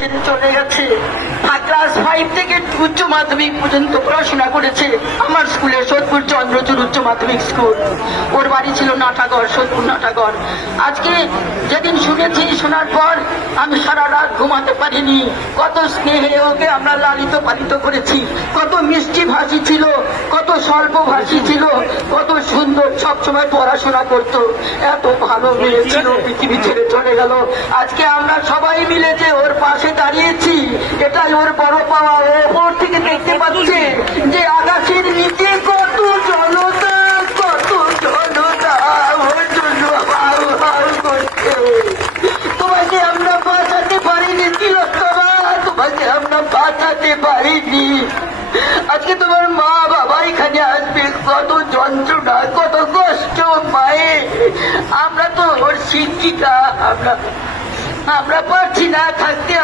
ছেড়ে চলে গেছে। ক্লাস 5 থেকে উচ্চ মাধ্যমিক পর্যন্ত পড়াশোনা করেছে আমার স্কুলে, সোদপুর চন্দ্রচূড় উচ্চ মাধ্যমিক স্কুল। ওর বাড়ি ছিল নাটাগড়, সোদপুর নাটাগড়। আজকে যেদিন শুনেছি, শোনার পর আমি সারা রাত ঘুমাতে পারিনি। কত স্নেহে ওকে আমরা লালিত পালিত করেছি, কত মিষ্টি ভাষী ছিল, কত স্বল্প ভাষী ছিল, কত সুন্দর, সবসময় পড়াশোনা করত। এত ভালো মেয়ে ছিল, পৃথিবী ছেড়ে চলে গেল। আজকে আমরা সবাই মিলে যে ওর পাশে দাঁড়িয়েছি, এটাই ওর বড় পাওয়া। ওপর থেকে দেখতে পাচ্ছে যে আকাশের নিচে কত জনতা, কত জনতা ওর জন্য হাউ হাউ করছে। তোমাকে আমরা বাঁচাতে পারিনি তিলোত্তমা, তোমাকে আমরা বাঁচাতে পারিনি। আজকে তোমার মা বাবা এখানে আসবে, কত যন্ত্রণা, কত কষ্ট মায়ের। আমরা তো ওর শিক্ষিকা, আমরা পারছি না থাকতে।